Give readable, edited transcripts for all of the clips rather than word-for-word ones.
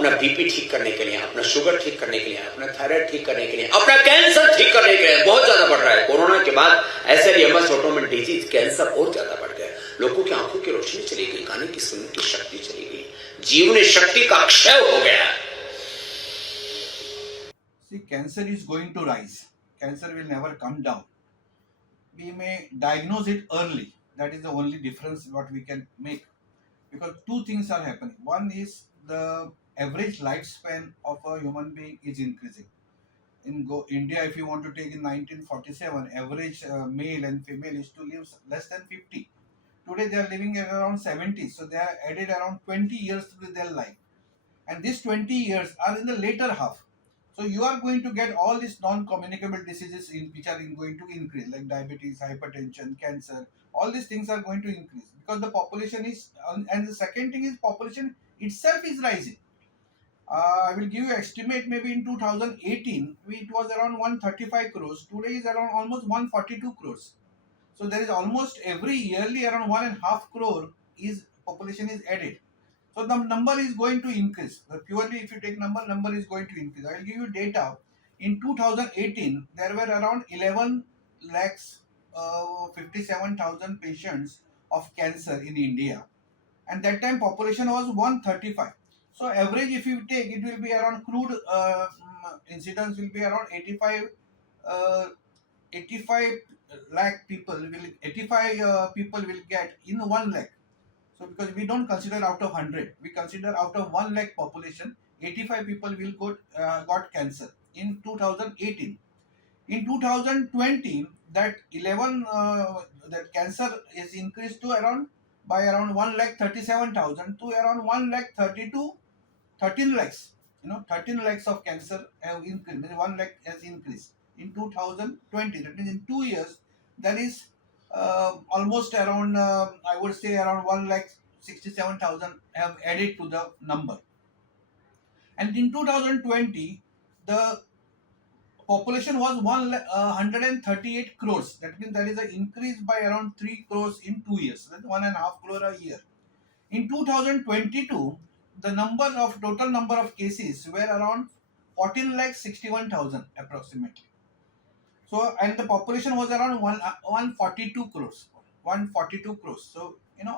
अपना बीपी ठीक करने के लिए, अपना शुगर ठीक करने के लिए, अपना थायराइड ठीक करने के लिए, अपना कैंसर ठीक करने के लिए बहुत ज्यादा बढ़ रहा है। कोरोना के बाद ऐसे एमएस ऑटोमेन डिजीज, कैंसर और ज्यादा बढ़ गया। लोगों की आंखों की रोशनी चली गई, गाने की सुनने की शक्ति चली गई, जीवनी शक्ति का क्षय हो गया। See, cancer is going to rise. Cancer will never come down. We may diagnose it early. That is the only difference what we can make. Because two things are happening. One is the average lifespan of a human being is increasing. In India, if you want to take in 1947, average male and female used to live less than 50. Today they are living at around 70. So they are added around 20 years to their life. And these 20 years are in the later half. So you are going to get all these non-communicable diseases which are going to increase, like diabetes, hypertension, cancer. All these things are going to increase because the population is, and the second thing is population itself is rising. I will give you estimate. Maybe in 2018, it was around 135 crores. Today is around almost 142 crores. So there is almost every yearly around 1.5 crore is population is added. So the number is going to increase. Purely if you take number is going to increase. I will give you data. In 2018, there were around 11 lakhs 57,000 patients of cancer in India. And that time population was 135. So average if you take, it will be around crude incidence will be around uh, 85 lakh people will 85 people will get in 1 lakh. So because we don't consider out of 100, we consider out of 1 lakh population, 85 people will got cancer in 2018. In 2020, that 11 that cancer is increased to around by around 1 lakh 37,000 to around 1 lakh 32 13 lakhs. 13 lakhs of cancer have increased. 1 lakh has increased in 2020. That means in 2 years, there is almost around, I would say around 1 lakh 67,000 have added to the number. And in 2020, the population was 138 crores. That means there is an increase by around 3 crores in 2 years. That's 1.5 crore a year. In 2022, the total number of cases were around 14 lakh 61,000 approximately. So, and the population was around 142 crores. 142 crores. So,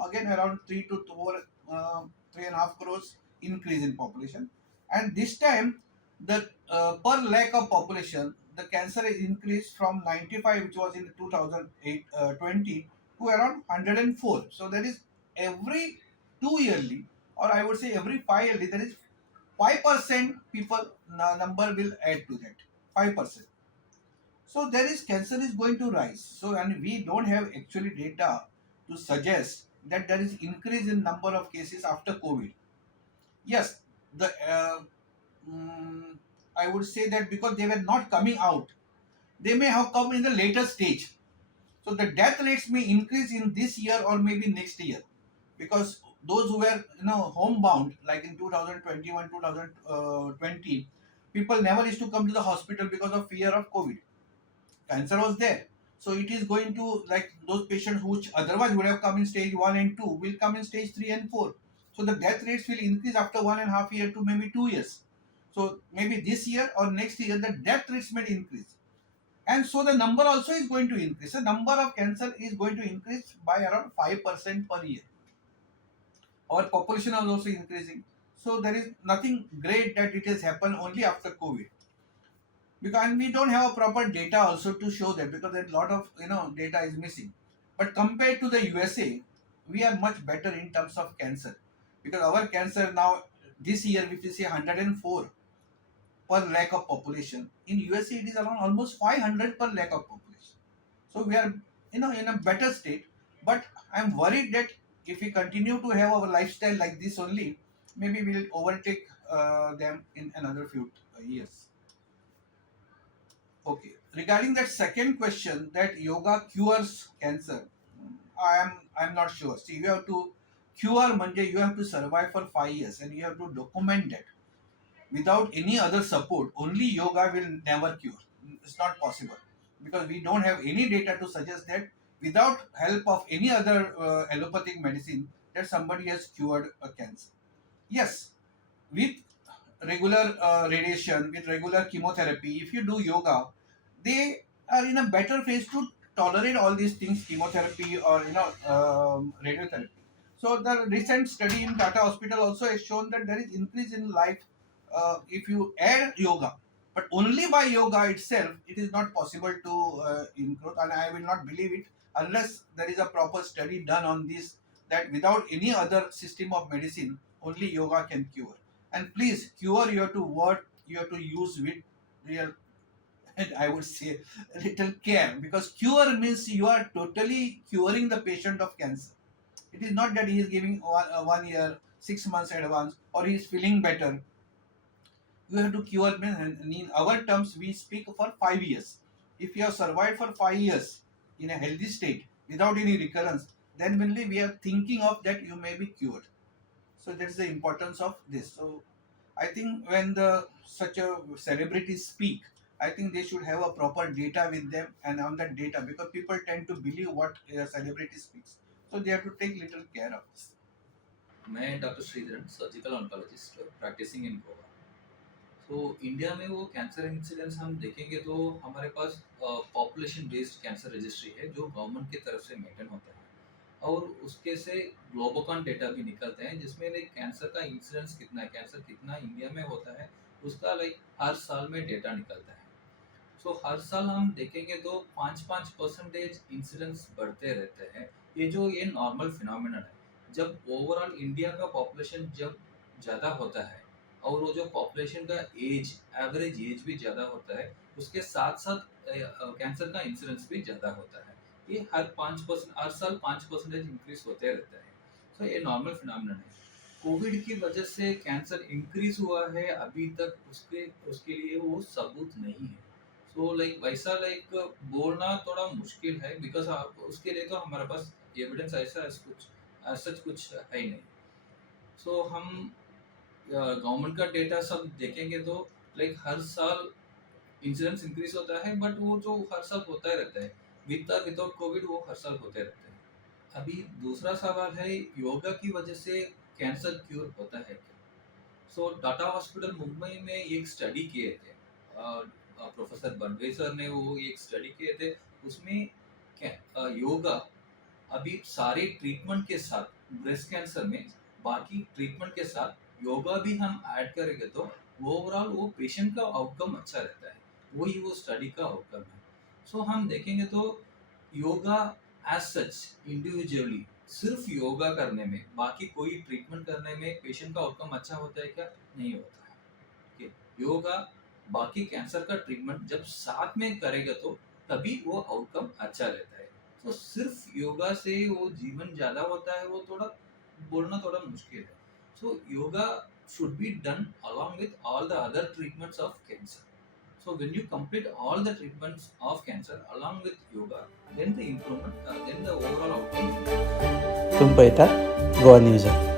again around 3.5 crores increase in population. And this time, the per lakh of population, the cancer is increased from 95, which was in 2020, to around 104. So, there is every 2 yearly, or I would say every 5 yearly, there is 5% people number will add to that. 5%. So there is cancer is going to rise. So and we don't have actually data to suggest that there is increase in number of cases after COVID. Yes, the I would say that because they were not coming out, they may have come in the later stage. So the death rates may increase in this year or maybe next year, because those who were homebound, like in 2021, 2020, people never used to come to the hospital because of fear of COVID. Cancer was there. So it is going to, like those patients which otherwise would have come in stage 1 and 2 will come in stage 3 and 4. So the death rates will increase after 1.5 year to maybe 2 years. So maybe this year or next year the death rates may increase. And so the number also is going to increase. The number of cancer is going to increase by around 5% per year. Our population is also increasing. So there is nothing great that it has happened only after COVID. Because we don't have a proper data also to show that, because a lot of data is missing. But compared to the USA, we are much better in terms of cancer, because our cancer now this year, if you say 104 per lakh of population, in USA it is around almost 500 per lakh of population. So we are in a better state. But I'm worried that if we continue to have our lifestyle like this only, maybe we'll overtake them in another few years. Okay. Regarding that second question, that yoga cures cancer, I'm not sure. See, you have to cure Monday, you have to survive for 5 years and you have to document that. Without any other support, only yoga will never cure. It's not possible, because we don't have any data to suggest that without help of any other allopathic medicine that somebody has cured a cancer. Yes, with regular radiation, with regular chemotherapy, if you do yoga, they are in a better phase to tolerate all these things, chemotherapy or radiotherapy. So the recent study in Tata Hospital also has shown that there is increase in life if you add yoga. But only by yoga itself, it is not possible to improve, and I will not believe it unless there is a proper study done on this. That without any other system of medicine, only yoga can cure. And please, cure you have to use with real, and I would say little care, because cure means you are totally curing the patient of cancer. It is not that he is giving 1 year, 6 months advance, or he is feeling better. You have to cure means, and in our terms we speak for 5 years. If you have survived for 5 years in a healthy state without any recurrence, then only we are thinking of that you may be cured. So that's the importance of this. So I think when the such a celebrities speak, I think they should have a proper data with them, and on that data, because people tend to believe what a celebrity speaks, so they have to take little care of this. मैं doctor Sridharan surgical oncologist practising in Goa. तो India में वो cancer incidence हम देखेंगे तो हमारे पास population based cancer registry है जो गवर्नमेंट की तरफ से मेंटेन होता है, और उसके से ग्लोबोकॉन डेटा भी निकलते हैं जिसमें लाइक कैंसर का इंसिडेंस कितना है, कैंसर कितना इंडिया में होता है, उसका लाइक हर साल में डेटा निकलता है। सो हर साल हम देखेंगे तो 5-5% इंसिडेंस बढ़ते रहते हैं। ये नॉर्मल फिनोमिनन है। जब ओवरऑल इंडिया का पॉपुलेशन जब ज़्यादा होता है और वो जो पॉपुलेशन का एज, एवरेज एज भी ज़्यादा होता है, उसके साथ साथ कैंसर का इंसिडेंस भी ज़्यादा होता है। ये हर साल 5% इंक्रीज होते रहता है। तो ये नॉर्मल फिनोमिनन है। कोविड की वजह से कैंसर इंक्रीज हुआ है अभी तक उसके उसके लिए वो सबूत नहीं है। सो लाइक वैसा लाइक बोलना थोड़ा मुश्किल है, बिकॉज उसके लिए तो हमारे पास एविडेंस ऐसा सच कुछ है ही नहीं। सो हम गवर्नमेंट का डेटा सब देखेंगे तो लाइक हर साल इंसिडेंस इंक्रीज होता है, बट वो जो हर साल होता ही रहता है, विद और विदाउट कोविड वो हर साल होते रहते हैं। अभी दूसरा सवाल है योगा की वजह से कैंसर क्योर होता है क्या? सो टाटा हॉस्पिटल मुंबई में एक स्टडी किए थे, प्रोफेसर बनवे सर ने वो एक स्टडी किए थे। उसमें योगा अभी सारे ट्रीटमेंट के साथ ब्रेस्ट कैंसर में बाकी ट्रीटमेंट के साथ योगा भी हम ऐड करेंगे तो ओवरऑल वो पेशेंट का आउटकम अच्छा रहता है। वही वो स्टडी का आउटकम है। सो हम देखेंगे तो योगा एज सच इंडिविजुअली सिर्फ योगा करने में, बाकी कोई ट्रीटमेंट करने में पेशेंट का आउटकम अच्छा होता है क्या? नहीं होता है। okay? योगा बाकी कैंसर का ट्रीटमेंट जब साथ में करेगा तो तभी वो आउटकम अच्छा रहता है। तो सिर्फ योगा से वो जीवन ज़्यादा होता है, वो थोड़ा बोलना थोड़ा मुश्किल है। सो yoga should be done along with all the other treatments of cancer. So when you complete all the treatments of cancer along with yoga, then the improvement, then the overall outcome. तुम पाहता गोवा न्यूज हब.